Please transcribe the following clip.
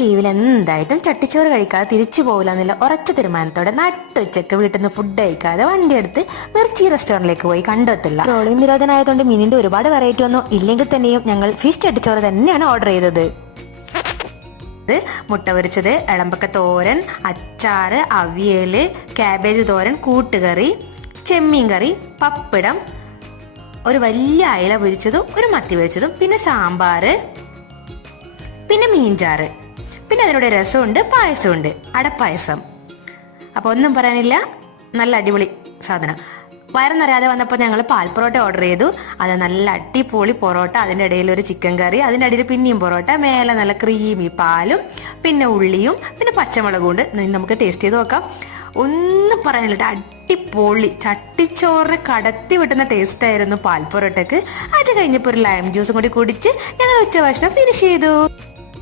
ലീവിൽ എന്തായിട്ടും ചട്ടിച്ചോറ് കഴിക്കാതെ തിരിച്ചു പോകില്ല എന്നുള്ള ഉറച്ച തീരുമാനത്തോടെ നട്ടുച്ചക്ക് വീട്ടിൽ നിന്ന് ഫുഡ് കഴിക്കാതെ വണ്ടി എടുത്ത് മിർച്ചി റെസ്റ്റോറന്റിലേക്ക് പോയി കണ്ടെത്തില്ല. ട്രോളിംഗ് നിരോധനമായതുകൊണ്ട് മീനിന്റെ ഒരുപാട് വെറൈറ്റി ഒന്നും ഇല്ലെങ്കിൽ തന്നെയും ഞങ്ങൾ ഫിഷ് ചട്ടിച്ചോറ് തന്നെയാണ് ഓർഡർ ചെയ്തത്. മുട്ട പൊരിച്ചത്, ഇളമ്പക്ക തോരൻ, അച്ചാറ്, അവിയല്, കാബേജ് തോരൻ, കൂട്ടുകറി, ചെമ്മീൻ കറി, പപ്പടം, ഒരു വലിയ അയല പൊരിച്ചതും ഒരു മത്തി പൊരിച്ചതും, പിന്നെ സാമ്പാറ്, പിന്നെ മീൻചാറ്, പിന്നെ അതിലൂടെ രസമുണ്ട്, പായസമുണ്ട്, അടപ്പായസം. അപ്പൊ ഒന്നും പറയാനില്ല, നല്ല അടിപൊളി സാധനം. വയറുന്നറിയാതെ വന്നപ്പോൾ ഞങ്ങൾ പാൽ പൊറോട്ട ഓർഡർ ചെയ്തു. അത് നല്ല അടിപൊളി പൊറോട്ട, അതിൻ്റെ ഇടയിൽ ഒരു ചിക്കൻ കറി, അതിൻ്റെ ഇടയിൽ പിന്നെയും പൊറോട്ട, മേലെ നല്ല ക്രീമി പാലും, പിന്നെ ഉള്ളിയും, പിന്നെ പച്ചമുളകും ഉണ്ട്. നമുക്ക് ടേസ്റ്റ് ചെയ്ത് നോക്കാം. ഒന്നും പറയാനില്ല, അടിപൊളി ചട്ടിച്ചോറിന് കടത്തി വിട്ടുന്ന ടേസ്റ്റ് ആയിരുന്നു പാൽ പൊറോട്ടക്ക്. അത് കഴിഞ്ഞപ്പോൾ ഒരു ലൈം ജ്യൂസും കൂടി കുടിച്ച് ഞങ്ങൾ ഉച്ചഭക്ഷണം ഫിനിഷ് ചെയ്തു.